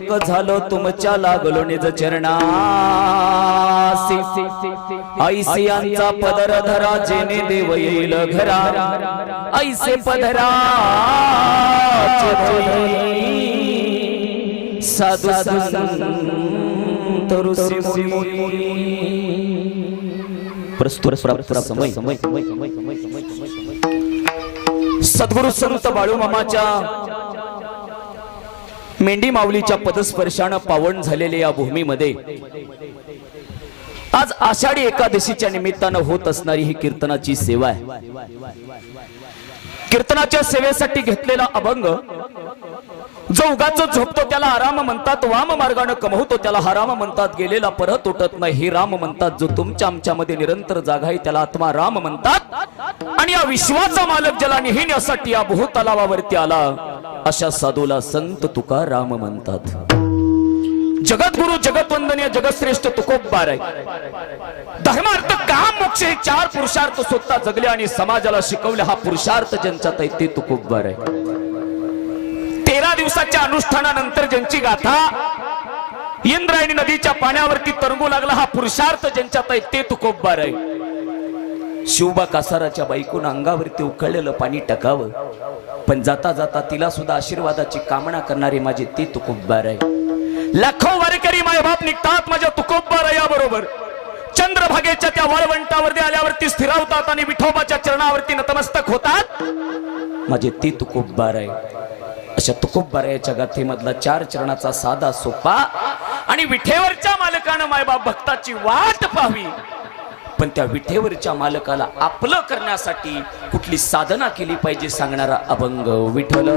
सेवक झालो तुमच्या लागलो निज चरणासी ऐसी यांचा पदर धरा जेने देव येईल घरा ऐसे पदरा साधू संत ऋषी प्रस्तुत प्राप्त समय सद्गुरु संत बाळूमामाच्या मेंढी माऊलीच्या पदस्पर्शाने पावन झालेल्या या भूमीमध्ये आज आषाढी एकादशीच्या निमित्तानं होत असणारी ही कीर्तनाची सेवा आहे। कीर्तनाच्या सेवेसाठी घेतलेला अभंग जो उगाच झोपतो त्याला आराम म्हणतात, वाम मार्गाने कमवतो त्याला हराम म्हणतात, गेलेला परत उठत नाही हे राम म्हणतात, जो तुमच्या आमच्यामध्ये निरंतर जागा आहे त्याला आत्मा राम म्हणतात। आणि या विश्वाचा मालक ज्याला नेहण्यासाठी या भूतलावावरती आला अशा साधूला संत तुकाराम म्हणतात। जगद्गुरु जगतवंदनीय जगतश्रेष्ठ तुकोबार आहे। धर्मार्थ काम मोक्ष हे चार पुरुषार्थ स्वतः जगले आणि समाजाला शिकवले, हा पुरुषार्थ ज्यांच्यात आहे ते तुकोबार आहे। 13 दिवसाच्या अनुष्ठानानंतर ज्यांची गाथा इंद्रायणी नदीच्या पाण्यावरती तरंगू लागला, हा पुरुषार्थ ज्यांच्यात आहे ते तुकोबार आहे। शिवबा कासाराच्या बायकोनं अंगावरती उकळलेलं पाणी टाकावं, पण जाता जाता तिला सुद्धा आशीर्वादाची कामना करणारे माझे ते तुकोबार आहे। लाखो वारकरी मायबाप निघतात माझ्या तुकोबाराया बरोबर, चंद्रभागेच्या त्या वाळवंटावरती आल्यावरती स्थिरावतात आणि विठोबाच्या चरणावरती नतमस्तक होतात, माझे ते तुकोबार आहे। अशा तुकोबारायाच्या गाथेमधला 4 चरणाचा साधा सोपा आणि विठेवरच्या मालकानं मायबाप भक्ताची वाट पाहावी, पण त्या विठेवरच्या मालकाला आपलं करण्यासाठी कुठली साधना केली पाहिजे सांगणारा अभंग विठ्ठल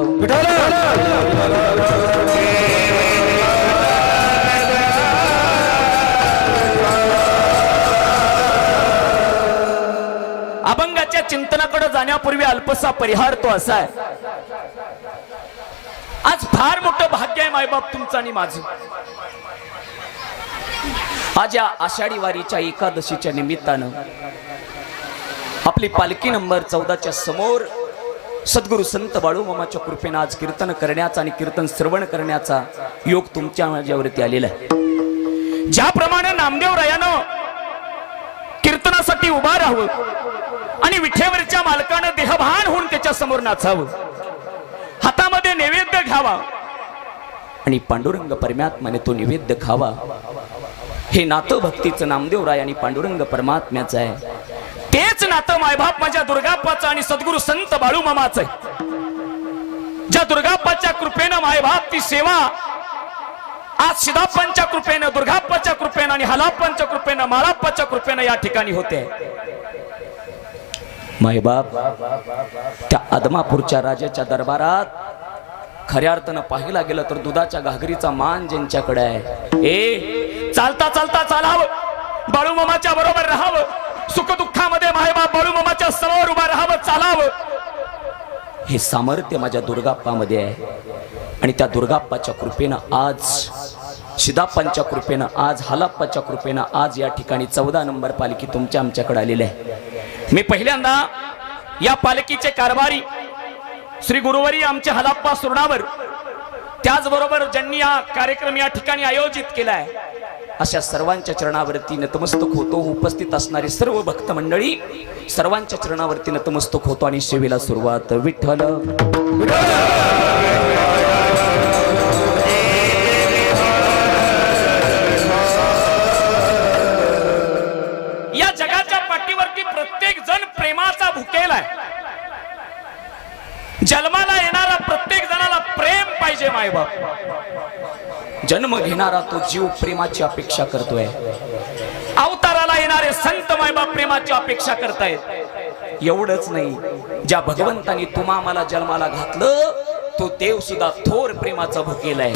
अभंगाच्या चिंतनाकडे जाण्यापूर्वी अल्पसा परिहार तो असा आहे। आज फार मोठं भाग्य आहे मायबाप तुमचं आणि माझं। आज या आषाढी वारीच्या एकादशीच्या निमित्तानं आपली पालखी नंबर 14च्या समोर सद्गुरु संत बाळूमामाच्या कृपेने आज कीर्तन करण्याचा आणि कीर्तन श्रवण करण्याचा योग तुमच्या माझ्यावरती आलेला आहे। ज्याप्रमाणे नामदेव रायानं कीर्तनासाठी उभा राहावं आणि विठेवरच्या मालकानं देहभान होऊन त्याच्या समोर नाचावं, हातामध्ये नैवेद्य घ्यावा आणि पांडुरंग परमात्म्याने तो नैवेद्य खावा, हे नातं भक्तीचं नामदेव राय आणि पांडुरंग परमात्म्याचं आहे। तेच नातं मायबाप माझ्या दुर्गाप्पाचं आणि सद्गुरु संत बाळूमामाचं आहे। ज्या दुर्गाप्पाच्या कृपेनं मायबाप ती सेवा आज सिद्धाप्पांच्या कृपेनं, दुर्गाप्पाच्या कृपेनं आणि हलाप्पांच्या कृपेनं, माळाप्पाच्या कृपेनं या ठिकाणी होते। मायबाप त्या आदमापूरच्या राजाच्या दरबारात खऱ्या अर्थानं पाहायला गेलं तर दुधाच्या घागरीचा मान ज्यांच्याकडे आहे, ए चालता चालता चालावं, बाळूमामाच्या बरोबर राहावं, सुखदुःखामध्ये मायबाप बाळूमामाच्या समोर उभा राहावं, चालावं, हे सामर्थ्य माझ्या दुर्गाप्पामध्ये आहे। आणि त्या दुर्गाप्पाच्या कृपेनं आज, सिद्धाप्पांच्या कृपेनं आज, हालाप्पाच्या कृपेनं आज या ठिकाणी 14 नंबर पालखी तुमच्या आमच्याकडे आलेली आहे। मी पहिल्यांदा या पालखीचे कारभारी श्री गुरुवारी आमचे हलाप्पा सुरणावर, त्याचबरोबर ज्यांनी हा कार्यक्रम या ठिकाणी आयोजित केलाय, अशा सर्वांच्या चरणावरती नतमस्तक होतो। उपस्थित असणारे सर्व भक्त मंडळी सर्वांच्या चरणावरती नतमस्तक होतो आणि सेवेला सुरुवात विठ्ठल या जगाच्या पाठीवरती प्रत्येक जण प्रेमाचा भुकेला आहे। जन्माला येणारा प्रत्येक जणाला प्रेम पाहिजे मायबाप। जन्म घेणारा तो जीव प्रेमाची अपेक्षा करतोय, अवताराला येणारे संत मायबाप प्रेमाची अपेक्षा करतायत। एवढंच नाही, ज्या भगवंतानी तुम्हा आम्हाला जन्माला घातलं तो देव सुद्धा थोर प्रेमाचा भुकेला आहे।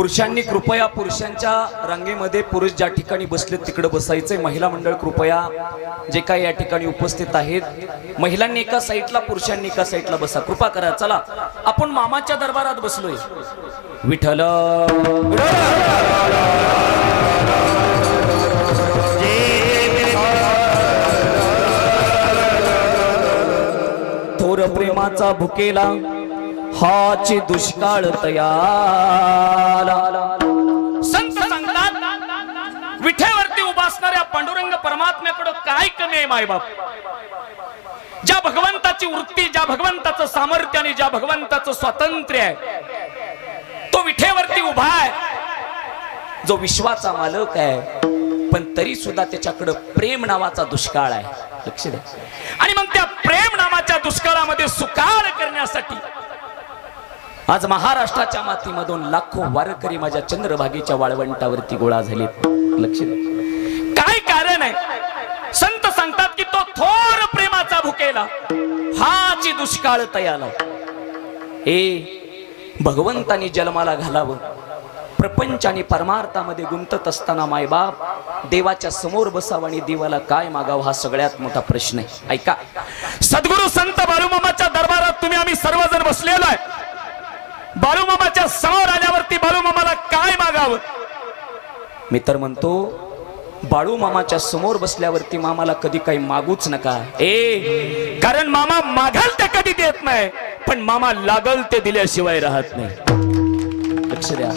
पुरुषांनी कृपया पुरुषांच्या रांगेमध्ये पुरुष ज्या ठिकाणी बसले तिकडे बसायचंय. महिला मंडळ कृपया जे काही या ठिकाणी उपस्थित आहेत महिलांनी एका साईडला पुरुषांनी एका साईडला बसा. कृपा करा. चला आपण मामाच्या दरबारात बसलोय. विठ्ठल थोर प्रेमाचा भुकेला हाची दुष्काळ तयाला. संत सांगतात विठेवरती उभासणाऱ्या पांडुरंग परमात्म्याकडे काय कमी आहे मायबाप. ज्या भगवंताची वृत्ती, ज्या भगवंताचं सामर्थ्य आणि ज्या भगवंताचं स्वातंत्र्य आहे तो विठेवरती उभा आहे. जो विश्वाचा मालक आहे पण तरी सुद्धा त्याच्याकडे प्रेम नावाचा दुष्काळ आहे. लक्ष द्या. आणि मग त्या प्रेम नावाच्या दुष्काळामध्ये सुकाळ करण्यासाठी आज महाराष्ट्राच्या मातीमधून लाखो वारकरी माझ्या चंद्रभागेच्या वाळवंटावरती गोळा झाले. लक्ष द्या. काय कारण आहे. संत सांगतात की तो थोर प्रेमाचा भुकेला हाची दुष्काळ तयाला. भगवंतानी जन्माला घालावं. प्रपंच आणि परमार्थामध्ये गुंतत असताना मायबाप देवाच्या समोर बसावं आणि देवाला काय मागावं हा सगळ्यात मोठा प्रश्न आहे. ऐका, सद्गुरु संत बाळूमामाच्या दरबारात तुम्ही आम्ही सर्वजण बसलेलो आहे. बाळूमामाच्या समोर आल्यावरती बाळूमामाला काय मागावं. मी तर म्हणतो बाळूमामाच्या समोर बसल्यावरती मामाला कधी काही मागूच नका. कारण मामा मागाल ते कधी देत नाही पण मामा लागल ते दिल्याशिवाय राहत नाही. लक्ष द्या.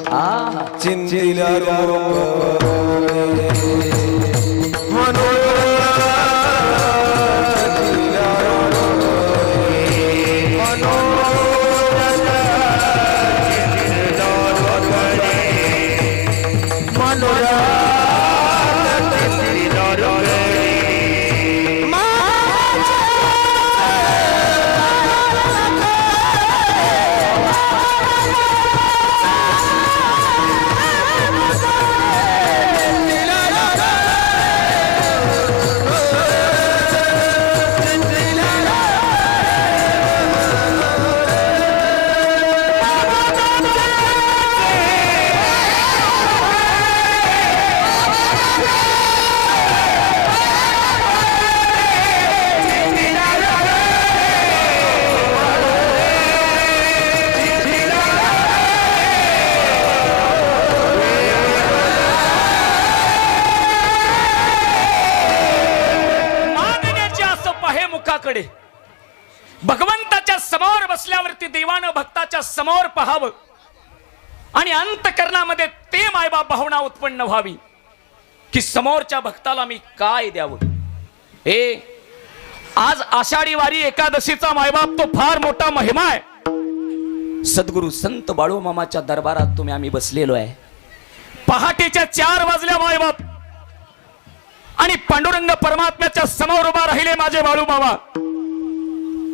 भगवंताच्या समोर बसल्यावरती देवानं भक्ताच्या समोर पहावं आणि अंतकरणामध्ये ते मायबाप भावना उत्पन्न व्हावी की समोरच्या भक्ताला मी काय द्यावं. आज आषाढी वारी एकादशीचा मायबाप तो फार मोठा महिमा आहे. सद्गुरु संत बाळूमामाच्या दरबारात तुम्ही आम्ही बसलेलो आहे. पहाटेच्या 4 वाजल्या मायबाप आणि पांडुरंग परमात्म्याच्या समोर उभा राहिले माझे बाळूमामा.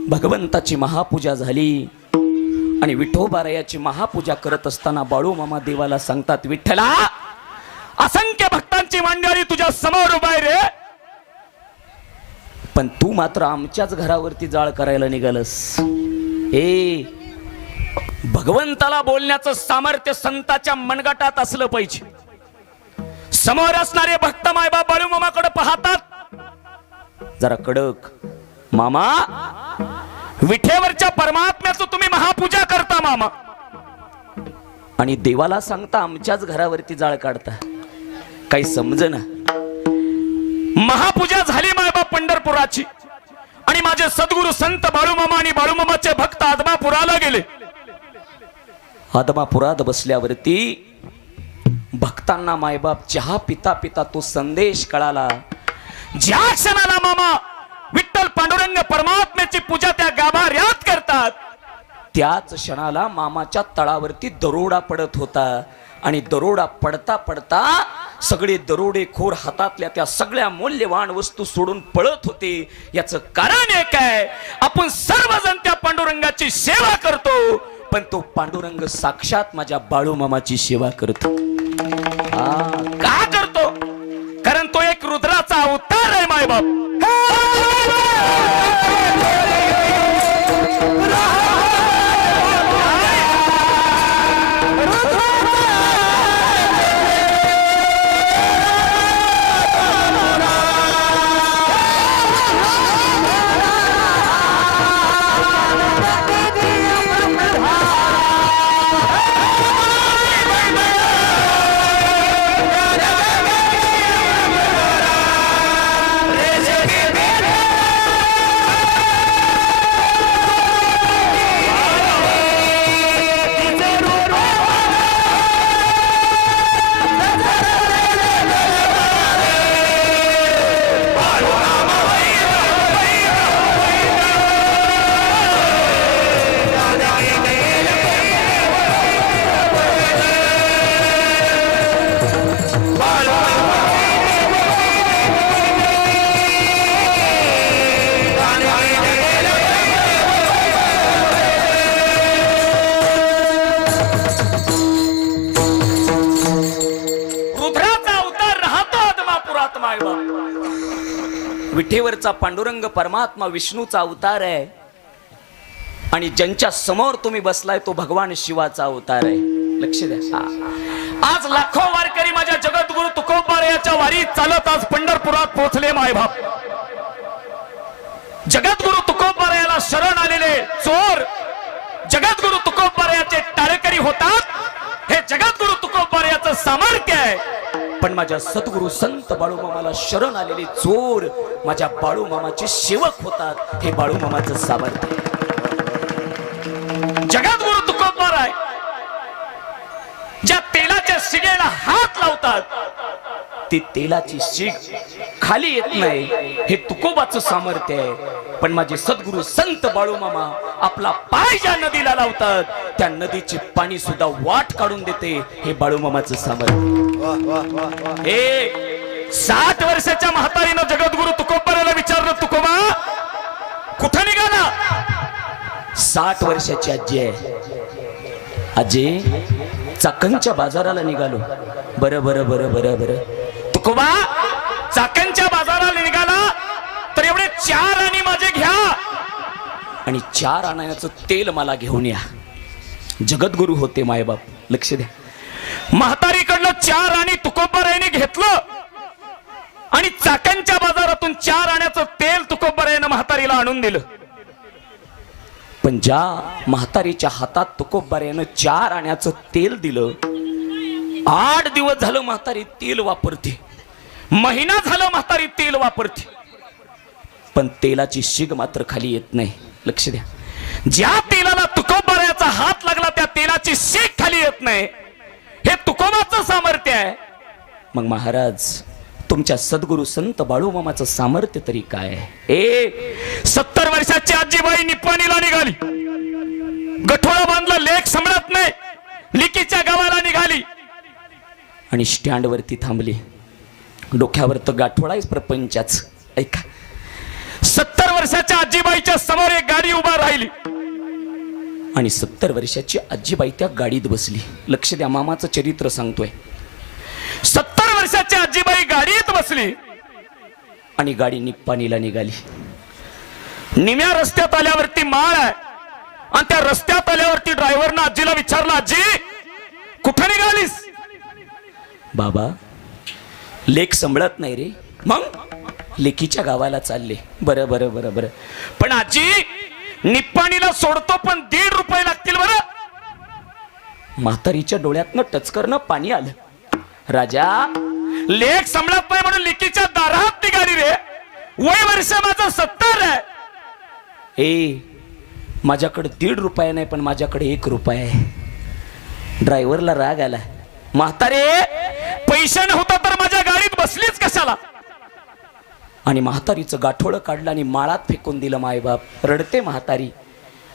भगवंताची महापूजा झाली आणि विठोबारायाची महापूजा करत असताना बाळूमामा देवाला सांगतात, विठ्ठला असंख्य भक्तांची मंडळी तुझ्या समोर उभा आहे रे, पण तू मात्र आमच्याच घरावरती जाळ करायला निघालस. भगवंताला बोलण्याचं सामर्थ्य संताच्या मनगटात असलं पाहिजे. समोर असणारे भक्त मायबाप बाळूमामाकडे पाहतात, जरा कडक, मामा विठेवरच्या परमात्म्याचं तुम्ही महापूजा करता मामा आणि देवाला सांगता आमच्याच घरावरती जाळ काढता. काही समजेना. महापूजा झाली मायबाप पंढरपुराची आणि माझे सद्गुरु संत बाळूमामा आणि बाळूमामाचे भक्त आदमापुराला गेले. आदमापुरात बसल्यावरती भक्तांना मायबाप चहा पिता पिता तो संदेश कळाला. ज्या क्षणाला मामा विठ्ठल पांडुरंग परमात्म्याची पूजा त्या गाभाऱ्यात करतात त्याच क्षणाला मामाच्या तळावरती दरोडा पडत होता आणि दरोडा पडता पडता सगळे दरोडेखोर हातातल्या त्या सगळ्या मौल्यवान वस्तू सोडून पळत होते. याचं कारण एक आहे, आपण सर्वजण त्या पांडुरंगाची सेवा करतो पण तो पांडुरंग साक्षात माझ्या बाळूमामाची सेवा करतो. का करतो? कारण तो एक रुद्राचा अवतार आहे मायबाप. विठेवरचा पांडुरंग परमात्मा विष्णूचा अवतार आहे आणि ज्यांच्या समोर तुम्ही बसलाय तो भगवान शिवाचा अवतार आहे. लक्ष द्या. आज लाखो वारकरी माझ्या जगद्गुरु तुकोबारायाच्या वारी चालत आज पंढरपुरात पोहोचले मायबाप. जगद्गुरु तुकोबारायाला शरण आलेले चोर जगद्गुरु तुकोबारायाचे टाळकरी होतात. हे जगद्गुरु तुकोबारायाचं सामर्थ्य आहे. पण माझ्या सद्गुरु संत बाळूमामाला शरण आलेले चोर माझ्या बाळूमामाचे सेवक होतात. हे बाळूमामाचं सामर्थ्य. जगद्गुरु तुकोबाराय ज्या तेलाच्या शिगेला हात लावतात ती तेलाची शिग खाली येत नाही. हे तुकोबाचं सामर्थ्य आहे. पण माझे सद्गुरु संत बाळूमामा आपला पाय ज्या नदीला लावतात त्या नदीचे पाणी सुद्धा वाट काढून देते. हे बाळूमामाचं सामर्थ्य. हे 60 वर्षाच्या म्हातारीनं जगद्गुरु तुकोबाराला विचारलं, तुकोबा कुठं निघाला? 60 वर्षाची आजी आहे. आजी चाकणच्या बाजाराला निघालो. बरं बरं बरं बरं बरं. तुकोबा चाकणच्या बाजाराला निघाला तर एवढे 4 आणे माझे घ्या आणि 4 आण्याचं तेल मला घेऊन या. जगद्गुरु होते मायबाप. लक्ष द्या. म्हातारीकडलं 4 आणे तुकोबारायाने घेतलं आणि चाकणच्या बाजारातून 4 आण्याचं तेल तुकोबारायाने म्हातारीला आणून दिलं. पण ज्या म्हातारीच्या हातात तुकोबारायानं 4 आण्याचं तेल दिलं, 8 दिवस झालं म्हातारी तेल वापरते. महिना झाला म्हातारी तेल वापरते. पण तेलाची शिग मात्र खाली येत नाही. लक्ष द्या. ज्या तेलाला तुकोबारायाचा हात लागला त्या तेलाची शिग खाली येत नाही. हे तुकोबाचं सामर्थ्य आहे. मग महाराज तुमच्या सद्गुरु संत बाळूमामाचं सामर्थ्य तरी काय आहे? 70 वर्षाची आजीबाई निपाणीला निघाली. गठोडा बांधला, लेख समजत नाही, लिकीच्या गावाला निघाली आणि स्टँड वरती थांबली. डोक्यावर तर गाठोडाच प्रपंचाच. ऐका, 70 वर्षाच्या आजीबाईच्या समोर एक गाडी उभा राहिली आणि 70 वर्षाची आजीबाई त्या गाडीत बसली. लक्ष द्या, मामाचं चरित्र सांगतोय. 70 वर्षाची आजीबाई गाडीत बसली आणि गाडी निप्पाणीला निघाली. निम्या रस्त्यात आल्यावरती माळ आहे आणि त्या रस्त्यात आल्यावरती ड्रायव्हरनं आजीला विचारलं, आजी कुठं निघालीस? बाबा लेक संभळत नाही रे. मग लेकीच्या गावाला चालले. बरं बरं बरं बरं. पण आजी निप्पाणीला सोडतो पण 1.5 रुपये लागतील बरं. म्हातारीच्या डोळ्यातनं टचकरनं पाणी आलं. राजा लेख संभळत नाही म्हणून लेकीच्या दारात निघाली रे. वय वर्ष माझं 70 आहे. माझ्याकडे 1.5 रुपये नाही पण माझ्याकडे 1 रुपया आहे. ड्रायव्हरला राग आला. म्हातारे पैसे नव्हता तर माझ्या गाडीत बसलीच कशाला? आणि म्हातारीचं गाठोडं काढलं आणि माळात फेकून दिलं. मायबाप रडते म्हातारी,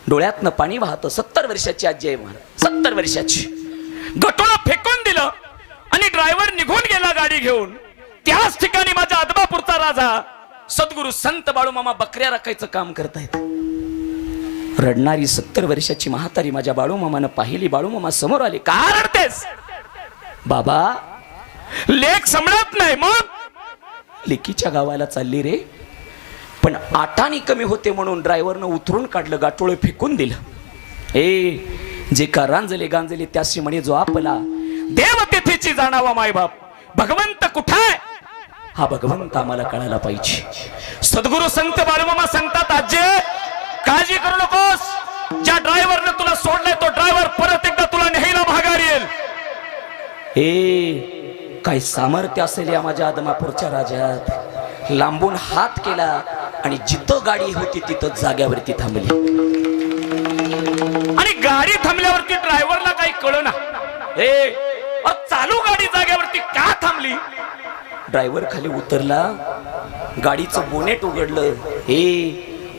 डोळ्यातनं पाणी वाहतं. 70 वर्षाची आजी आहे महाराज, 70 वर्षाची. गाठोडं फेकून दिलं आणि ड्रायव्हर निघून गेला गाडी घेऊन. त्याच ठिकाणी माझा आदमापूरचा राजा सद्गुरु संत बाळूमामा बकऱ्या राखायचं काम करतायत. रडणारी 70 वर्षाची म्हातारी माझ्या बाळूमामानं पाहिली. बाळूमामा समोर आले. का रडतेस? बाबा लेक समजत नाही. मग लेकीच्या गावाला चालली रे. पण 8 आणे कमी होते म्हणून ड्रायव्हरनं उतरून काढलं, गाठोळं फेकून दिलं. जे का रांजले गांजले त्याशी म्हणे जो आपला देव तिथेची जाणावा. मायबाप भगवंत कुठाय हा भगवंत आम्हाला कळायला पाहिजे. सद्गुरु संत बाळूमामा सांगतात, आजी काळजी करू नकोस. ज्या ड्रायव्हरने तुला सोडलाय तो ड्रायव्हर परत एकदा तुला न्यायला भागार येईल. काय सामर्थ्य असेल या माझ्या आदमापूरच्या राजात. लांबून हात केला आणि जिथं गाडी होती तिथं जाग्यावरती थांबली. आणि गाडी थांबल्यावरती ड्रायव्हरला काही कळना. चालू गाडी जाग्यावरती का थांबली? ड्रायव्हर खाली उतरला, गाडीचं बोनेट उघडलं.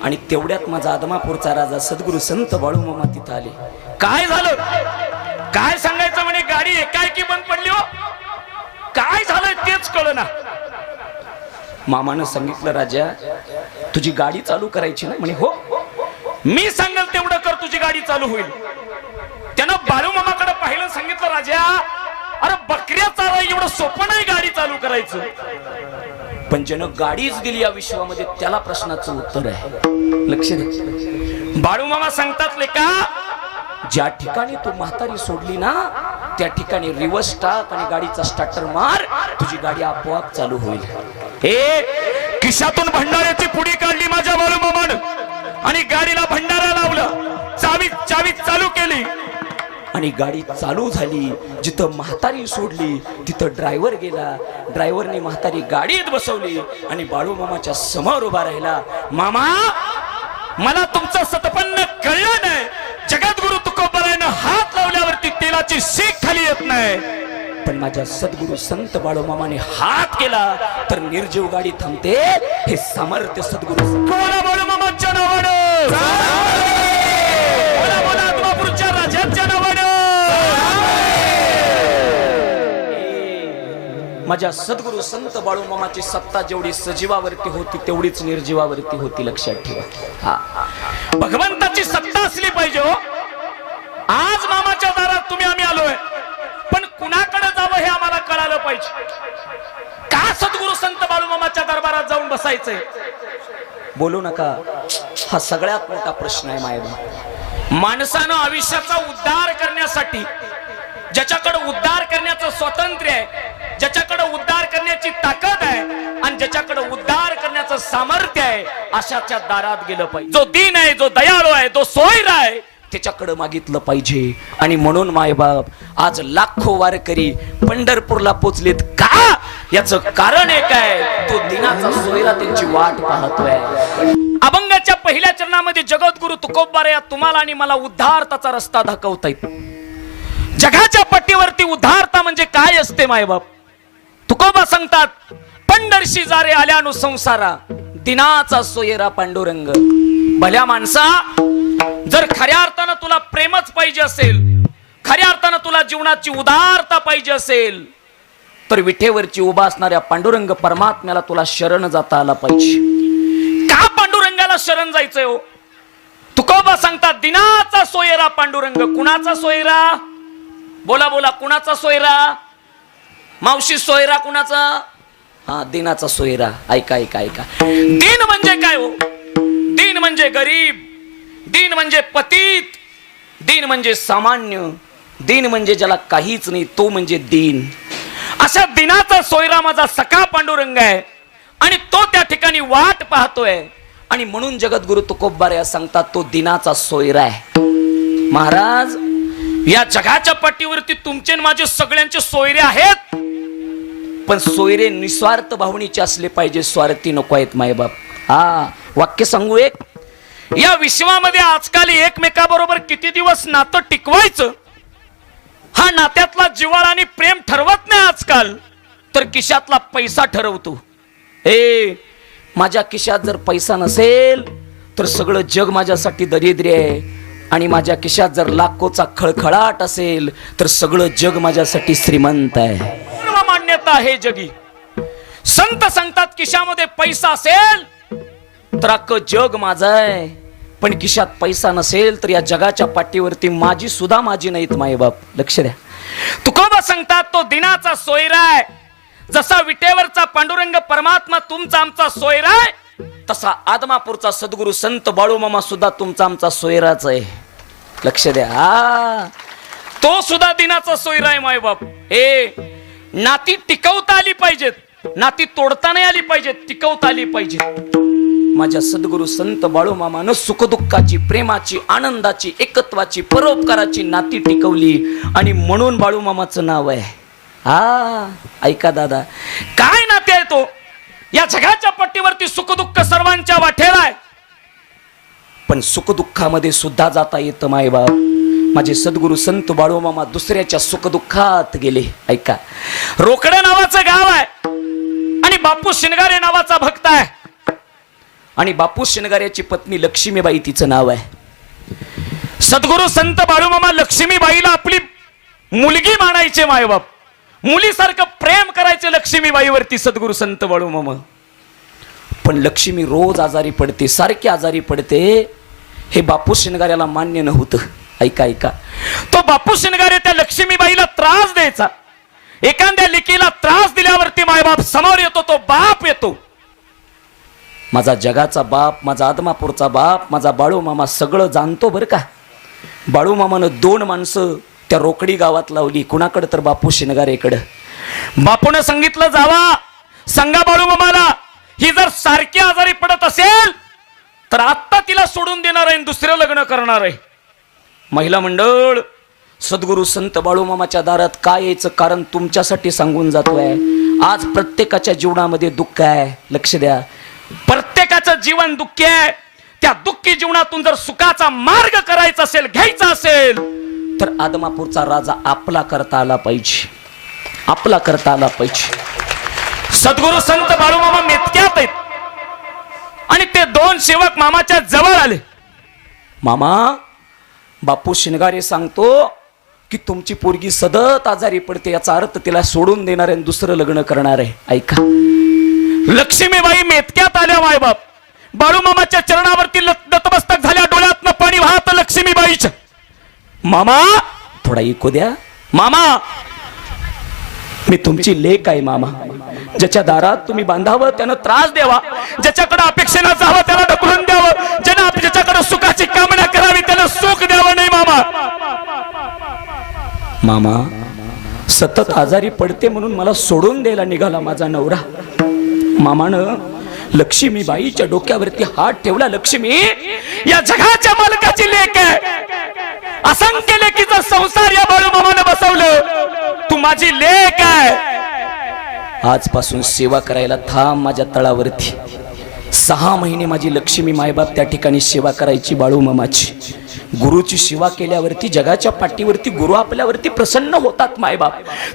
आणि तेवढ्यात माझा आदमापूरचा राजा सद्गुरु संत बाळूमामा तिथं आले. काय झालं? काय सांगायचं म्हणे, गाडी एकाएकी बंद पडली. हो काय झालं तेच कळना. मामानं सांगितलं, राजा तुझी गाडी चालू करायची ना? म्हणे हो, मी सांगेल तेवढं कर, तुझी गाडी चालू होईल. त्यानं बाळूमामाकडे पाहिलं, सांगितलं, राजा अरे बकऱ्या चारा एवढं सोपं नाही गाडी चालू करायचं. पण ज्यानं गाडीच दिली या विश्वामध्ये त्याला प्रश्नाचं उत्तर आहे. लक्ष दे. बाळूमामा सांगतात लेका, ज्या ठिकाणी तू म्हातारी सोडली ना त्या ठिकाणी रिवर्स टाक आणि गाडीचा स्टार्टर मार, तुझी गाडी आपोआप चालू होईल. हे खिशातून भंडाऱ्याची पुडी काढली माझ्या बाळूमामानं आणि गाडीला भंडारा लावलं, चावी चालू केली आणि गाडी चालू झाली. जिथं म्हातारी सोडली तिथं ड्रायव्हर गेला. ड्रायव्हरने म्हातारी गाडीत बसवली आणि बाळूमामाच्या समोर उभा राहिला. मामा, मला तुमचं सतपन्न कळलं नाही. जगद्गुरु तुकोबारायनं हात लावल्यावरती तेलाची शीख खाली येत नाही, पण माझ्या सद्गुरु संत बाळूमामाने हात केला तर निर्जीव गाडी थांबते. हे सामर्थ्य सद्गुरु बाळूमामाच्या नावानं, आदमापूरच्या राजाच्या नावानं, माझ्या सद्गुरु संत बाळूमामाची सत्ता जेवढी सजीवावरती होती तेवढीच निर्जीवावरती होती. लक्षात ठेवा. हा, भगवंताची सत्ता असली पाहिजे हो. आज मामाच्या दारात तुम्ही आम्ही आलोय, पण कुणाकडे जावं हे आम्हाला कळालं पाहिजे. का सद्गुरु संत बाळूमामाच्या दरबारात जाऊन बसायचंय? बोलू नका, हा सगळ्यात मोठा प्रश्न आहे मायबा. माणसानं आयुष्याचा उद्धार करण्यासाठी, ज्याच्याकडे उद्धार करण्याचं स्वातंत्र्य आहे, ज्याच्याकडे उद्धार करण्याची ताकद आहे आणि ज्याच्याकडे उद्धार करण्याचं सामर्थ्य आहे, अशाच्या दारात गेलं पाहिजे. जो दीन आहे, जो दयाळू आहे, जो सोयरा आहे, त्याच्याकडे मागितलं पाहिजे. आणि म्हणून मायबाप आज लाखो वारकरी पंढरपूरला पोचलेत का? याचं कारण एक आहे, तो दिनाचा सोयरा त्यांची वाट पाहतोय. अभंगाच्या पहिल्या चरणामध्ये जगद्गुरु तुकोबाराया तुम्हाला आणि मला उद्धारताचा रस्ता दाखवतायत. जगाच्या पट्टीवरती उद्धारता म्हणजे काय असते मायबाप? तुकोबा सांगतात, पंढरशी जारे आल्यानु संसारा, दिनाचा सोयरा पांडुरंग. भल्या माणसा, जर खऱ्या अर्थानं तुला प्रेमच पाहिजे असेल, खऱ्या अर्थानं तुला जीवनाची उदारता पाहिजे असेल, तर विठेवरची उभा असणाऱ्या पांडुरंग परमात्म्याला तुला शरण जाता आला पाहिजे. का पांडुरंगाला शरण जायचंय हो? तुकोबा सांगतात, दिनाचा सोयरा पांडुरंग. कुणाचा सोयरा? बोला बोला, कुणाचा सोयरा? मावशी, सोयरा कुणाचा? हा, दिनाचा सोयरा. ऐका ऐका ऐका. दीन म्हणजे काय हो? दीन म्हणजे गरीब, दीन म्हणजे पतित, दीन म्हणजे सामान्य, दीन म्हणजे ज्याला काहीच नाही तो म्हणजे दीन. अशा दिनाचा सोयरा माझा सखा पांडुरंग आहे आणि तो त्या ठिकाणी वाट पाहतोय. आणि म्हणून जगद्गुरु तुकोबाराया सांगतात, तो दिनाचा सोयरा आहे. महाराज, या जगाच्या पाठीवरती तुमचे माझे सगळ्यांचे सोयरे आहेत, पण सोयरे निस्वार्थ भावनेचे असले पाहिजे, स्वार्थी नको आहेत मायबाप. हा, वाक्य सांगू एक. या विश्वामध्ये आजकाल एकमेकाबरोबर किती दिवस नातं टिकवायचं हा नात्यातला जिव्हाळा आणि प्रेम ठरवत नाही आजकाल, तर खिशातला पैसा ठरवतो. माझ्या खिशात जर पैसा नसेल तर सगळं जग माझ्यासाठी दरिद्री आहे, आणि माझ्या खिशात जर लाखोचा खळखळाट असेल तर सगळं जग माझ्यासाठी श्रीमंत आहे. मान्यता आहे जगी. संत सांगतात, खिशामध्ये पैसा असेल तर अख्खं जग माझं आहे, पण खिशात पैसा नसेल तर या जगाच्या पाठीवरती माझी सुद्धा माझी नाहीत मायबाप. लक्ष द्या. तुकोबा सांगतात, तो दिनाचा सोयरा आहे. जसा विटेवरचा पांडुरंग परमात्मा तुमचा आमचा सोयरा आहे, तसा आदमापूरचा सद्गुरु संत बाळूमामा सुद्धा तुमचा आमचा सोयराच आहे. लक्ष द्या. तो सुद्धा दिनाचा सोयरा आहे मायबाप. नाती टिकवता आली पाहिजेत, नाती तोडता नाही आली पाहिजेत, टिकवता आली पाहिजेत. माझ्या सद्गुरु संत बाळूमामानं सुखदुःखाची, प्रेमाची, आनंदाची, एकत्वाची, परोपकाराची नाती टिकवली आणि म्हणून बाळूमामाचं नाव आहे. हा, ऐका दादा, काय नाते आहे तो? या जगाच्या पट्टीवरती सुखदुःख सर्वांच्या वाटेला आहे, पण सुखदुःखामध्ये सुद्धा जाता येतं मायबाप. माझे सद्गुरु संत बाळूमामा दुसऱ्याच्या सुखदुःखात गेले. ऐका, रोकडं नावाचं गाव आहे आणि बापू शिनगारे नावाचा भक्त आहे, आणि बापू शिनगाऱ्याची पत्नी लक्ष्मीबाई तिचं नाव आहे. सद्गुरु संत बाळूमामा लक्ष्मीबाईला आपली मुलगी मानायचे मायबाप, मुलीसारखं प्रेम करायचे लक्ष्मीबाईवरती सद्गुरु संत बाळूमामा. पण लक्ष्मी रोज आजारी पडते, सारखी आजारी पडते, हे बापू शिनगाऱ्याला मान्य नव्हतं. ऐका ऐका, तो बापू शिनगारे त्या लक्ष्मीबाईला त्रास द्यायचा. एखाद्या लेकीला त्रास दिल्यावरती मायबाप समोर येतो, तो बाप येतो. माझा जगाचा बाप, माझा आदमापूरचा बाप, माझा बाळू मामा सगळं जाणतो बरं का. बाळू मामानं 2 माणसं त्या रोकडी गावात लावली. कुणाकडे तर बापू शिनगारेकडं. बापून सांगितलं जावा सांगा बाळू मामाला, ही जर सारखी आजारी पडत असेल तर आत्ता तिला सोडून देणार आहे, दुसरं लग्न करणार आहे. महिला मंडळ सद्गुरू संत बाळू मामाच्या दारात काय यायचं कारण तुमच्यासाठी सांगून जातोय. आज प्रत्येकाच्या जीवनामध्ये दुःख आहे, लक्ष द्या. प्रत्येकाचं जीवन दुःखी आहे. त्या दुःखी जीवनातून जर सुखाचा मार्ग करायचा असेल, घ्यायचा असेल, तर आदमापूरचा राजा आपला करता आला पाहिजे, आपला करता आला पाहिजे. सद्गुरू संत बाळूमामा मेतक्यात आहेत आणि ते 2 सेवक मामाच्या जवळ आले. मामा, बापू शिनगारे सांगतो की तुमची पोरगी सतत आजारी पडते, याचा अर्थ तिला सोडून देणार आहे, दुसरं लग्न करणार आहे. ऐका. लक्ष्मीबाई मेतक्यात आल्या. मायबाप बाळूमामाच्या चरणावरती नतमस्तक झाल्या, डोळ्यातनं पाणी वाहत लक्ष्मीबाईच्या. मामा थोडा इको द्या. मामा, मी तुमची लेक आहे मामा. ज्याच्या दारात तुम्ही बांधावं त्यानं त्रास द्यावा, ज्याच्याकडे अपेक्षेनं जावं त्याला ढकलून द्यावं, ज्याच्याकडे सुखाची कामना करावी त्याला सुख द्यावं नाही मामा. मामा सतत आजारी पडते म्हणून मला सोडून द्यायला निघाला माझा नवरा. मामानं लक्ष्मीबाईच्या डोक्यावरती हात ठेवला. लक्ष्मी या जगाच्या मालकाची लेक आहे. असंख्य लेकीचा संसार या बाळू मामानं बसवलं. तू माझी लेक आहे. आजपासून सेवा करायला थांब माझ्या तळावरती. 6 महिने माझी लक्ष्मी मायबाप त्या ठिकाणी सेवा करायची बाळू मामाची. गुरुची सेवा केल्यावरती जगाच्या पाठीवरती गुरु आपल्यावरती प्रसन्न होतात. मायबाप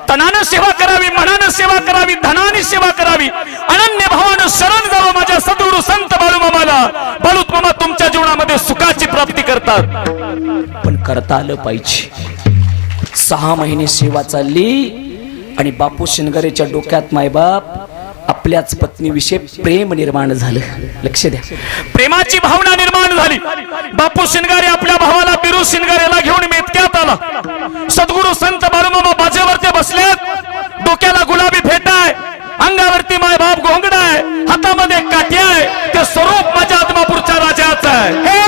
तनानं सेवा करावी, मनानं सेवा करावी, धनाने सेवा करावी, अनन्य भावानं शरण जावं माझ्या सद्गुरू संत बाळू मामाला. बाळू मामा तुमच्या जीवनामध्ये सुखाची प्राप्ती करतात, पण करता आलं पाहिजे. 6 महिने सेवा चालली आणि बापू शिनगारेच्या डोक्यात मायबाप आपल्याच पत्नीविषयी प्रेम निर्माण झालं. लक्ष द्या. प्रेमाची भावना निर्माण झाली. बापू शिनगारे आपल्या भावाला बिरू शिनगारेला घेऊन मेतक्यात आला. सद्गुरू संत बाळूमामा बाजेवरती बसलेत. डोक्याला गुलाबी फेटा आहे, अंगावरती मायबाप घोंगडा आहे, हातामध्ये काठी आहे. ते स्वरूप माझ्या आदमापूरच्या राजाचं आहे.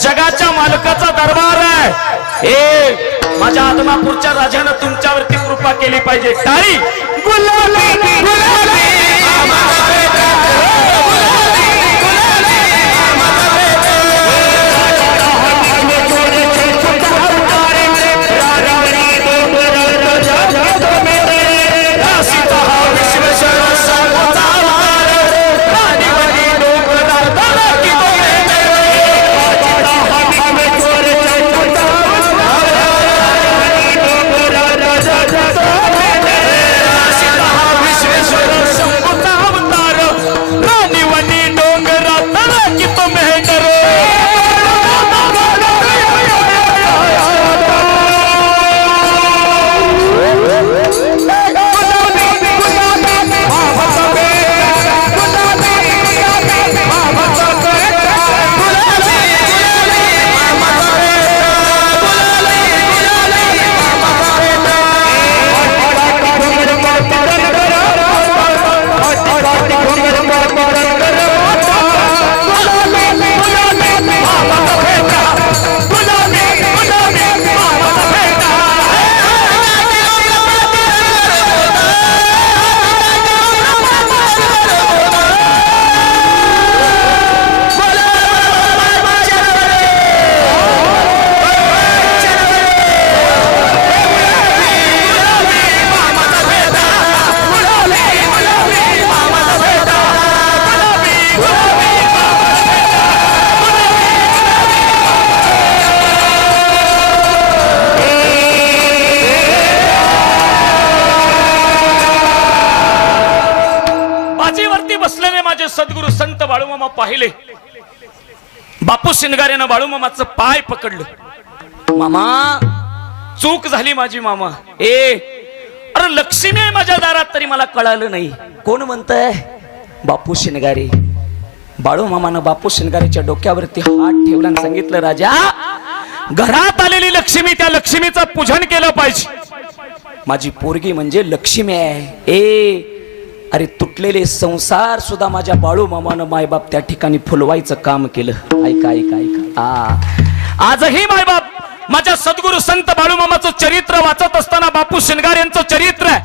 जगाच्या मालकाचा दरबार आहे. माझ्या आदमापूरच्या राजानं तुमच्यावरती कृपा केली पाहिजे. टाळी. गुलाबी गुलाबी विश्वेश्वर बाळूमामा पाहिले. बापू शिंगारेनं बाळूमामाचं पाय पकडलं. मामा चूक झाली माझी मामा. अरे लक्ष्मी आहे माझ्या दारात तरी मला कळालं नाही. कोण म्हणतंय? बापू शिंगारे. बाळूमामानं बापू शिंगारेच्या डोक्यावरती हात ठेवला आणि सांगितलं, राजा घरात आलेली लक्ष्मी, त्या लक्ष्मीचं पूजन केलं पाहिजे. माझी पोरगी म्हणजे लक्ष्मी आहे. अरे तुटलेले संसार सुद्धा माझ्या बाळूमामानं मायबाप त्या ठिकाणी फुलवायचं काम केलं. ऐका ऐका ऐका. आजही मायबाप माझ्या सद्गुरू संत बाळूमामाचं चरित्र वाचत असताना बापू शिंगारे यांचं चरित्र आहे.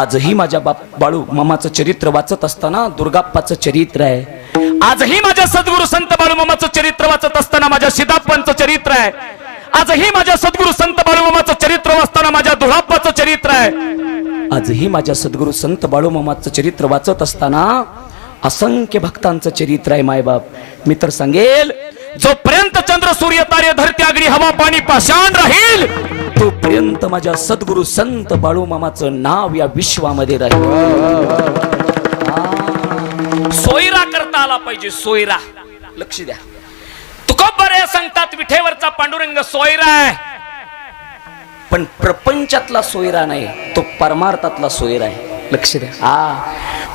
आजही माझ्या बाळू मामाचं चरित्र वाचत असताना दुर्गाप्पाचं चरित्र आहे. आजही माझ्या सद्गुरू संत बाळूमामाचं चरित्र वाचत असताना माझ्या सिद्धाप्पांचं चरित्र आहे. आजही माझ्या सद्गुरू संत बाळूमामाचं चरित्र वाचताना माझ्या धुळाप्पाचं चरित्र आहे. आजही माझ्या सद्गुरू संत बाळूमामाचं चरित्र वाचत असताना असंख्य भक्तांचं चरित्र आहे. मायबाप मी तर सांगेल, जोपर्यंत चंद्र सूर्य तारे धरती आगरी हवा पाणी पाषाण राहील तोपर्यंत माझ्या सद्गुरू संत बाळूमामाचं नाव या विश्वामध्ये राहील. सोयरा करता आला पाहिजे. सोयरा. लक्ष द्या. तुकोबरे सांगतात विठेवरचा पांडुरंग सोयरा आहे, पण प्रपंचातला सोयरा नाही, तो परमार्थातला सोयरा आहे. लक्ष द्या.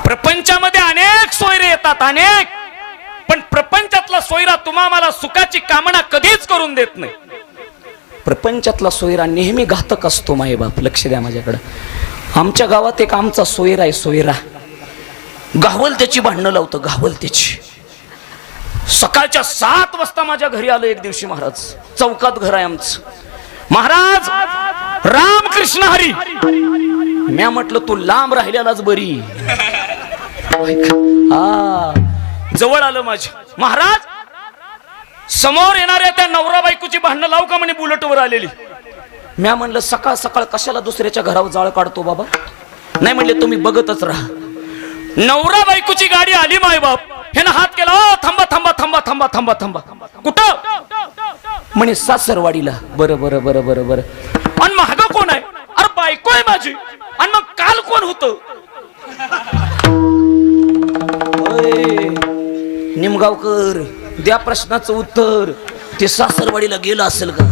प्रपंचामध्ये अनेक सोयरे येतात, अनेक, पण प्रपंचातला सोयरा तुम्हाला सुखाची कामना कधीच करून देत नाही. प्रपंचातला सोयरा नेहमी घातक असतो. मायबाप लक्ष द्या माझ्याकडं. आमच्या गावात एक आमचा सोयरा आहे. सोयरा गावल त्याची भांडणं लावतं. गावल त्याची. सकाळच्या 7 वाजता माझ्या घरी आलं एक दिवशी महाराज. चौकात घर आहे आमचं. महाराज रामकृष्ण हरी. म्या म्हटलं तू लांब राहिल्यालाच बरी. जवळ आलं माझ्या. महाराज समोर येणाऱ्या त्या नवरा बायकोची भांडणं लावू का म्हणे बुलेटवर आलेली. म्या म्हणलं सकाळ सकाळ कशाला दुसऱ्याच्या घरावर जाळ काढतो बाबा. नाही म्हणले तुम्ही बघतच राहा. नवरा बायकोची गाडी आली. मायबाप ह्यानं हात केला. थांबा थांबा थांबा थांबा थांबा थांबा. कुठं? म्हणे सासरवाडीला. बरं बरं बरं बरं बरं. आणि महाग कोण आहे? अरे बायको आहे माझी. आणि मग काल कोण होतं? निमगावकर द्या प्रश्नाचं उत्तर. ते सासरवाडीला गेलं असेल का?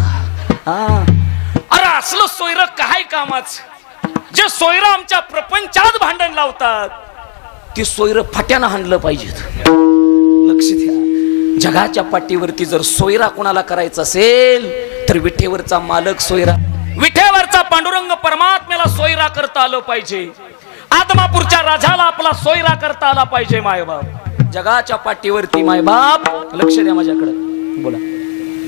अरे असलं सोयरं काय कामाचं? जे सोयरं आमच्या प्रपंचात भांडण लावतात ती सोयरं फाट्यानं हाणलं पाहिजे. लक्ष द्या. जगाच्या पाठीवरती जर सोयरा कोणाला करायचा असेल तर विठेवरचा मालक सोयरा, विठेवरचा पांडुरंग परमात्म्याला सोयरा करता आलं पाहिजे. आदमापूरच्या राजाला आपला सोयरा करता आला पाहिजे. मायबाप जगाच्या पाठीवरती मायबाप लक्ष द्या माझ्याकडे. बोला.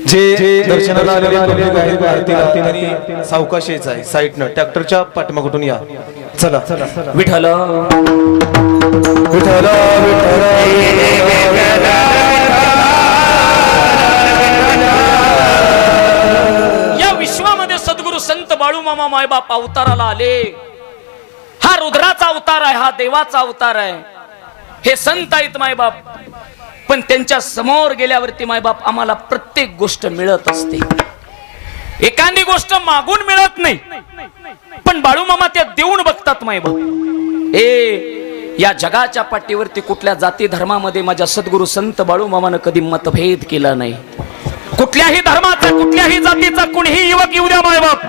जे दर्शनाला आलेले सावकाशेच आहे. साईडनं ट्रॅक्टरच्या पाठीमागून या. चला चला. विठ्ठल विठ्ठल या विश्वामध्ये सद्गुरू संत बाळूमामा मायबाप अवताराला आले. हा रुद्राचा अवतार आहे, हा देवाचा अवतार आहे. हे संत आहेत मायबाप, पण त्यांच्या समोर गेल्यावरती मायबाप आम्हाला प्रत्येक गोष्ट मिळत असते. एखादी गोष्ट मागून मिळत नाही, पण बाळूमामा त्या देऊन बघतात मायबाप. या जगाच्या पाठीवरती कुठल्या जाती धर्मामध्ये माझ्या सद्गुरू संत बाळूमामानं कधी मतभेद केला नाही. कुठल्याही धर्माचा, कुठल्याही जातीचा कुणीही युवक येऊ द्या मायबाप,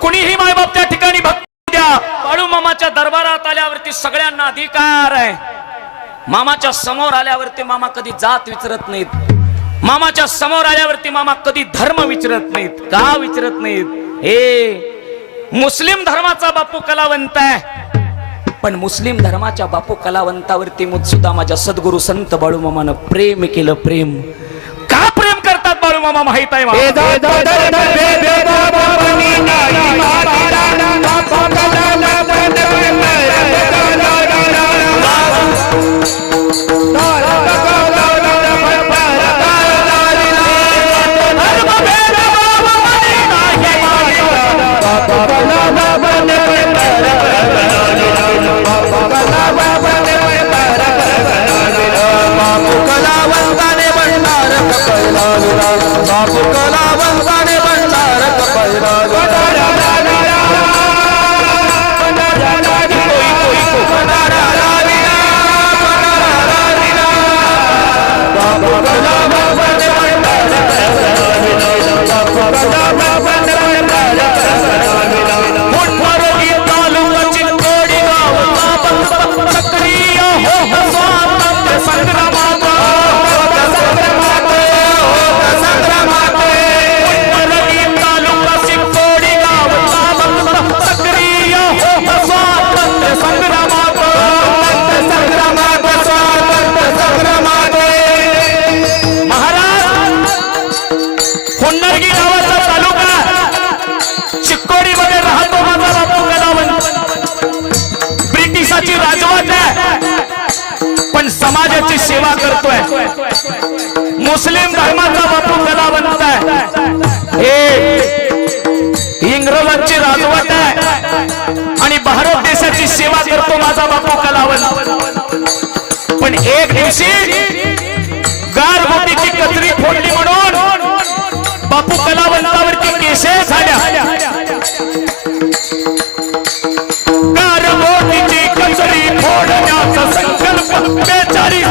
कुणीही मायबाप त्या ठिकाणी भक्त द्या. बाळूमामाच्या दरबारात आल्यावरती सगळ्यांना अधिकार आहे. मामाच्या समोर आल्यावरती मामा कधी जात विचारत नाहीत. मामाच्या समोर आल्यावरती मामा कधी धर्म विचारत नाहीत. का विचारत नाहीत? मुस्लिम धर्माचा बापू कलावंत आहे, पण मुस्लिम धर्माच्या बापू कलावंतावरती सुद्धा माझ्या सद्गुरू संत बाळूमामानं प्रेम केलं. प्रेम का प्रेम करतात बाळूमामा माहित आहे? करतोय. मुस्लिम धर्माचा बापू कलावंत आहे. हे इंग्रजांची राजवट आहे आणि भारत देशाची सेवा करतो माझा बापू कलावंत. पण एक दिवशी गारगोटीची कचरी फोडली म्हणून बापू कलावंतावरती केसेस झाल्या. गारगोटीची कचरी फोडण्याचा संकल्प बेचारी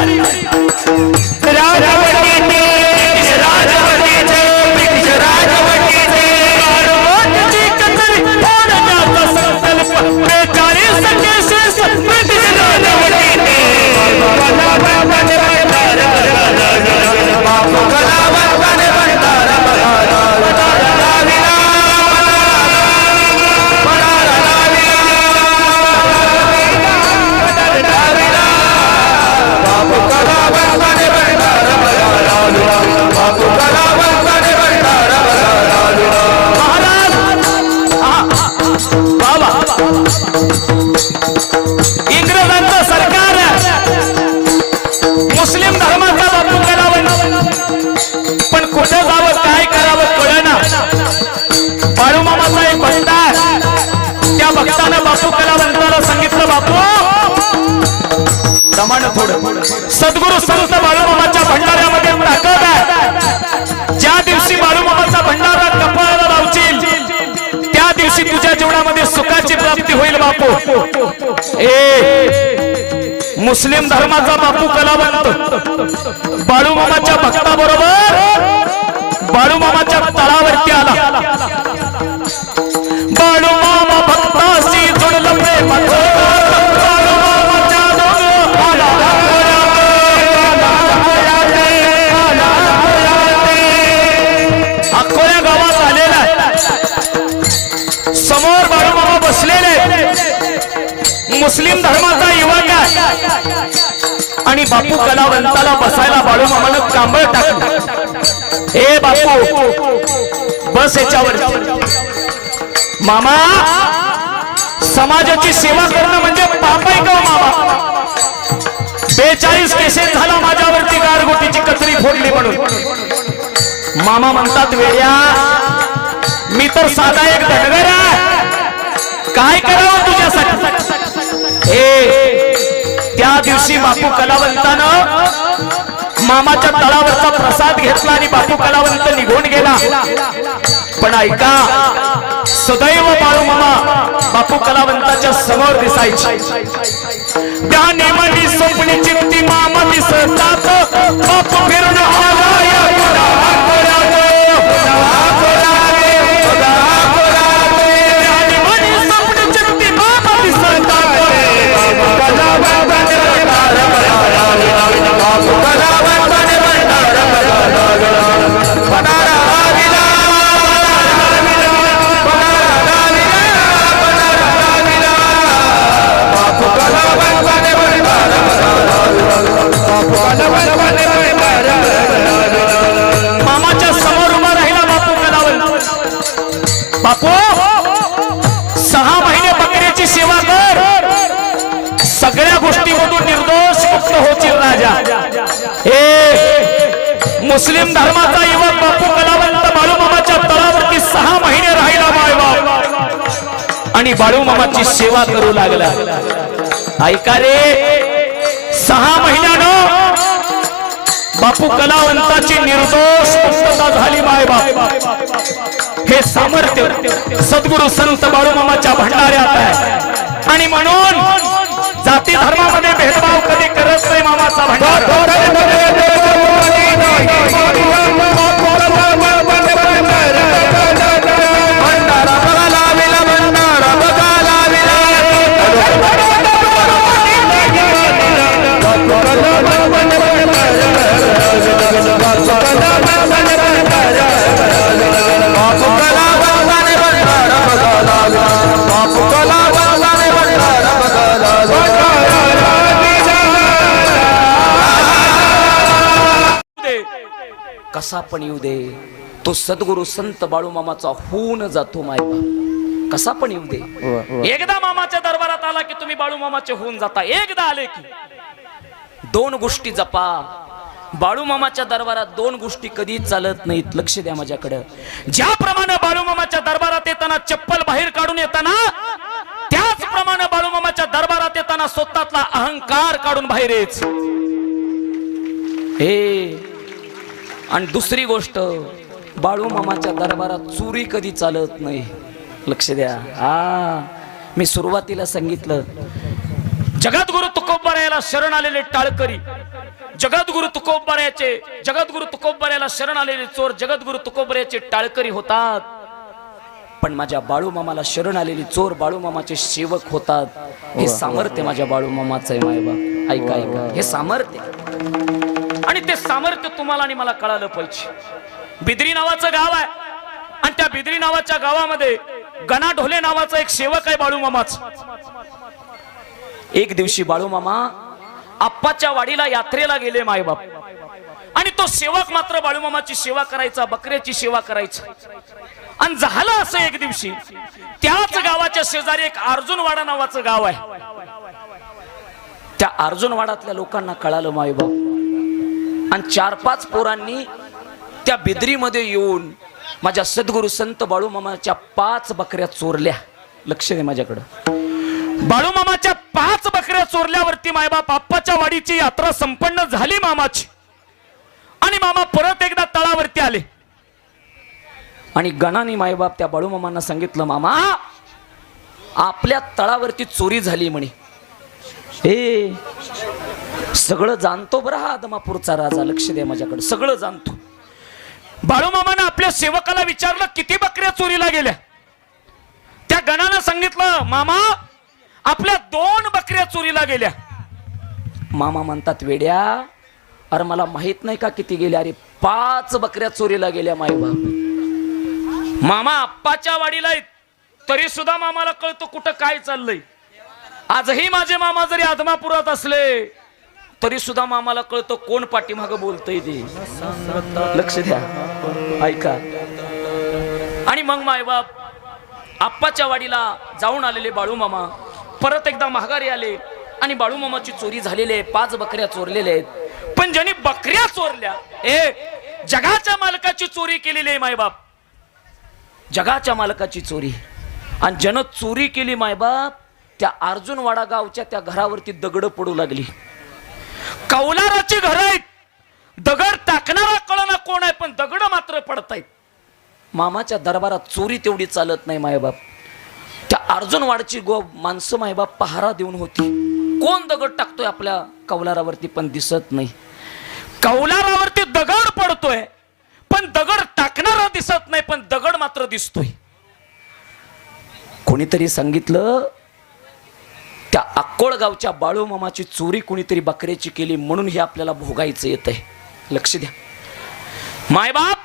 इंग्रजांचं सरकार मुस्लिम धर्माचा बापू कलावंत. पण कुठे जावं काय करावं कळेना. बाळूमामाचा एक भक्त आहे. त्या भक्तानं बापू कलावंताला सांगितलं बापू दमान थोडं. सद्गुरू संत बाळूमामाच्या भंडाऱ्यामध्ये ताकद आहे. ज्या दिवशी बाळूमामाचा भंडारा कपाळाला लावशील त्या दिवशी तुझ्या जीवनामध्ये सुखाची प्राप्ती होईल बापू. मुस्लिम धर्माचा बापू कलावंत बाळूमामाच्या भक्ताबरोबर बाळूमामाच्या तळावरती आला. बाळूमामा भक्ताशी जोडलं प्रेमाचं. अकोल्या गावात आलेला समोर बाळूमामा बसलेले. मुस्लिम धर्माचा युवक आहे आणि बापू कलावंताला बसायला बाळूमामानं कांबळ टाकलं. हे बापू बस याच्यावर. मामा समाजाची सेवा करणं म्हणजे पाप आहे का मामा. 42 केसेस झाला माझ्यावरती गारगोटीची कचरी फोडली म्हणून. मामा म्हणतात वेड्या मी तर साधा एक धनगर आहे. काय करावं तुझ्यासाठी. त्या दिवशी बापू कलावंतानं मामाच्या तळावरचा प्रसाद घेतला आणि बापू कलावंत निघून गेला. पण ऐका सदैव बाळूमामा बापू कलावंताच्या समोर दिसायची. त्या नेमानी स्वप्नी चित्ती मामा दिसतात. बापू फिरून मामाच्या समोर उभा राहिला बापू कलावंत. बापू 6 महिने बकऱ्याची सेवा कर. सगळ्या गोष्टीमधून निर्दोष मुक्त होतील राजा. मुस्लिम धर्माचा युवक बापू कलावंत बाळूमामाच्या तळावरती 6 महिने राहिला मायबाप आणि बाळूमामाची सेवा करू लागला. ऐका रे 6 महिन्यानं बापू कलावंताची निर्दोष मुक्तता झाली मायबाप. हे सामर्थ्य सद्गुरू संत बाळूमामाच्या भंडाऱ्यात आहे आणि म्हणून जाती धर्मामध्ये भेदभाव कधी करत नाही मामाचा भंडारा. कसा पण येऊ दे तो सद्गुरू संत बाळूमामाचा होऊन जातो मायबाप. कसा पण येऊ दे. एकदा मामाच्या दरबारात आला की तुम्ही बाळूमामाचे होऊन जाता. एकदा आले की 2 गोष्टी जपा. बाळूमामाच्या दरबारात दोन गोष्टी कधी चालत नाहीत. लक्ष द्या माझ्याकडे. ज्याप्रमाणे बाळूमामाच्या दरबारात येताना चप्पल बाहेर काढून येताना, त्याचप्रमाणे बाळूमामाच्या दरबारात येताना स्वतःतला अहंकार काढून बाहेर येच. हे आणि दुसरी गोष्ट, बाळूमामाच्या दरबारात चोरी कधी चालत नाही. लक्ष द्या. मी सुरुवातीला सांगितलं, जगद्गुरु तुकोबारायाला शरण आलेले टाळकरी, जगद्गुरु तुकोबारायाला शरण आलेले चोर जगद्गुरु तुकोबारायाचे टाळकरी होतात. पण माझ्या बाळूमामाला शरण आलेले चोर बाळूमामाचे सेवक होतात. हे सामर्थ्य माझ्या बाळूमामाचं आहे मायबाप. ऐका ऐका, हे सामर्थ्य, आणि ते सामर्थ्य तुम्हाला आणि मला कळालं पाहिजे. बिद्री नावाचं गाव आहे, आणि त्या बिद्री नावाच्या गावामध्ये गणा ढोले नावाचा एक सेवक आहे बाळूमामाचा. एक दिवशी बाळूमामा आप्पाच्या वाडीला यात्रेला गेले मायबाप, आणि तो सेवक मात्र बाळूमामाची सेवा करायचा, बकऱ्याची सेवा करायचा. आणि झालं असं, एक दिवशी त्याच गावाच्या शेजारी एक अर्जुनवाडा नावाचं गाव आहे. त्या अर्जुनवाडातल्या लोकांना कळालं मायबाप, आणि 4-5 पोरांनी त्या बिद्रीमध्ये येऊन माझ्या सद्गुरु संत बाळूमामाच्या 5 बकऱ्या चोरल्या. लक्ष दे माझ्याकडं. बाळूमामाच्या 5 बकऱ्या चोरल्यावरती मायबाप आप्पाच्या वाडीची यात्रा संपन्न झाली मामाची, आणि मामा परत एकदा तळावरती आले. आणि गणाने मायबाप त्या बाळूमामांना सांगितलं, मामा आपल्या तळावरती चोरी झाली म्हणे. हे सगळं जाणतो बरं हा आदमापूरचा राजा. लक्ष द्या माझ्याकडे, सगळं जाणतो. बाळूमामानं आपल्या सेवकाला विचारलं, किती बकऱ्या चोरीला गेल्या? त्या गणानं सांगितलं, मामा आपल्या 2 बकऱ्या चोरीला गेल्या. मामा म्हणतात, वेड्या, अरे मला माहित नाही का किती गेल्या? अरे 5 बकऱ्या चोरीला गेल्या मायबाप. मामा आप्पाच्या वाडीला आहेत, तरी सुद्धा मामाला कळतो कुठं काय चाललंय. आजही माझे मामा जरी आदमापुरात असले तरी सुद्धा मामाला कळतो कोण पाठीमागं बोलतय ते. लक्ष द्या, ऐका. आणि मग मायबाप आप्पाच्या वाडीला जाऊन आलेले बाळूमामा परत एकदा माघारी आले, आणि बाळूमामाची चोरी झालेली आहे. 5 बकऱ्या चोरलेल्या आहेत. पण ज्यांनी बकऱ्या चोरल्या, जगाच्या मालकाची चोरी केलेली आहे मायबाप, जगाच्या मालकाची चोरी. आणि ज्यानं चोरी केली मायबाप, त्या अर्जुनवाडा गावच्या त्या घरावरती दगड पडू लागली. कौलाराची घर आहेत, दगड टाकणारा कळना कोण आहे, पण दगड मात्र पडतायत. मामाच्या दरबारात चोरी तेवढी चालत नाही मायबाप. त्या अर्जुनवाडची माणसं मायबाप पहारा देऊन होती. कोण दगड टाकतोय आपल्या कौलारावरती पण दिसत नाही. कौलारावरती दगड पडतोय, पण दगड टाकणारा दिसत नाही, पण दगड मात्र दिसतोय. कोणीतरी सांगितलं, त्या अक्कोळ गावच्या बाळूमामाची चोरी कोणीतरी बकऱ्याची केली, म्हणून हे आपल्याला भोगायचं येत आहे. लक्ष द्या मायबाप.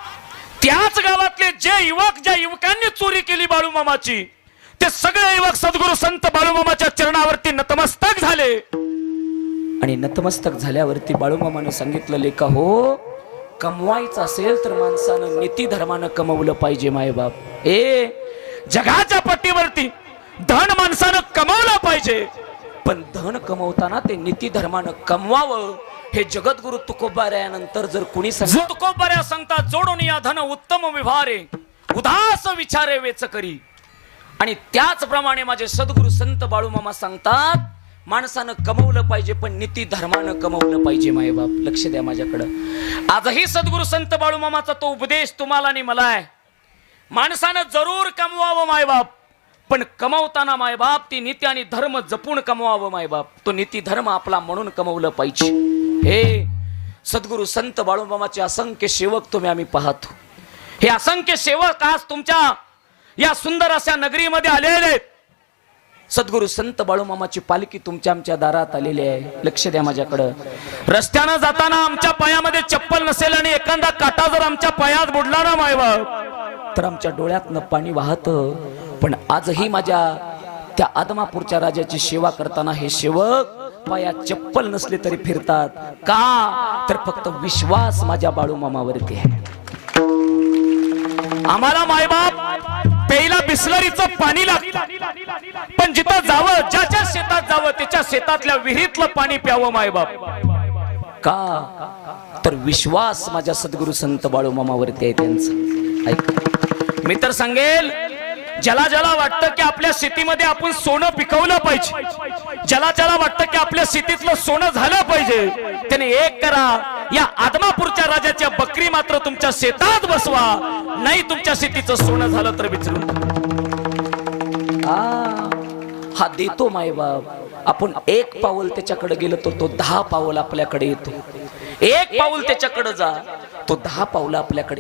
त्याच गावातले जे युवक, ज्या युवकांनी चोरी केली बाळूमामाची, ते सगळे युवक सद्गुरु संत बाळूमामाच्या चरणावरती नतमस्तक झाले. आणि नतमस्तक झाल्यावरती बाळूमामानं सांगितलं, लेका हो, कमवायचं असेल तर माणसानं नीती धर्मानं कमवलं पाहिजे मायबाप. जगाच्या पट्टीवरती धन माणसानं कमवलं पाहिजे, पण धन कमवताना ते नीती धर्मानं कमवावं. हे जगद्गुरु तुकोबारायानंतर जर कुणी सांगितलं, तुकोबाराया सांगतात, जोडून या धन उत्तम विभारे, उदास विचारे वेच करी. आणि त्याचप्रमाणे माझे सद्गुरु संत बाळूमामा सांगतात, माणसानं कमवलं पाहिजे, पण नीती धर्मानं कमवलं पाहिजे मायबाप. लक्ष द्या माझ्याकडं. आजही सद्गुरु संत बाळूमामाचा तो उपदेश तुम्हाला आणि मला आहे. माणसानं जरूर कमवावं मायबाप, पण कमवताना मायबाप ती नीती आणि धर्म जपून कमवावं मायबाप. तो नीती धर्म आपला म्हणून कमवलं पाहिजे. हे सद्गुरु संत बाळूमामाचे असंख्य सेवक तुम्ही आम्ही पाहतो. हे असंख्य सेवक आज तुमच्या या सुंदर अशा नगरीमध्ये आलेले आहेत. सद्गुरु संत बाळूमामाची पालखी तुमच्या आमच्या दारात आलेली आहे. लक्ष द्या माझ्याकडं. रस्त्यानं जाताना आमच्या पायामध्ये चप्पल नसेल आणि एखादा काटा जर आमच्या पायात बुडला ना मायबाप, तर आमच्या डोळ्यातनं पाणी वाहतं. पण आजही माझ्या त्या आदमापूरच्या राजाची सेवा करताना हे सेवक पायात चप्पल नसले तरी फिरतात. का तर फक्त विश्वास माझ्या बाळूमामावरती आहे. आम्हाला मायबाप प्यायला बिस्लरीचं पाणी लागतं, पण जिथं जावं, ज्याच्या शेतात जावं, त्याच्या शेतातल्या विहिरीतलं पाणी प्यावं मायबाप. का तर विश्वास माझ्या सद्गुरु संत बाळू मामावरती आहे त्यांचा. ऐक, मी तर सांगेल, ज्याला ज्याला वाटतं की आपल्या शेतीमध्ये आपण सोनं पिकवलं पाहिजे, ज्याला ज्याला वाटतं की आपल्या शेतीतलं सोनं झालं पाहिजे, त्याने एक करा, या आदमापूरच्या राजाच्या बकरी मात्र तुमच्या शेतात बसवा, नाही तुमच्या शेतीचं सोनं झालं तर विचारू. हा देतो मायबाप. आपण एक पाऊल त्याच्याकडे गेलो तर तो 10 पाऊल आपल्याकडे येतो. एक पाऊल त्याच्याकडे जा, तो 10 पाऊल आपल्याकडे.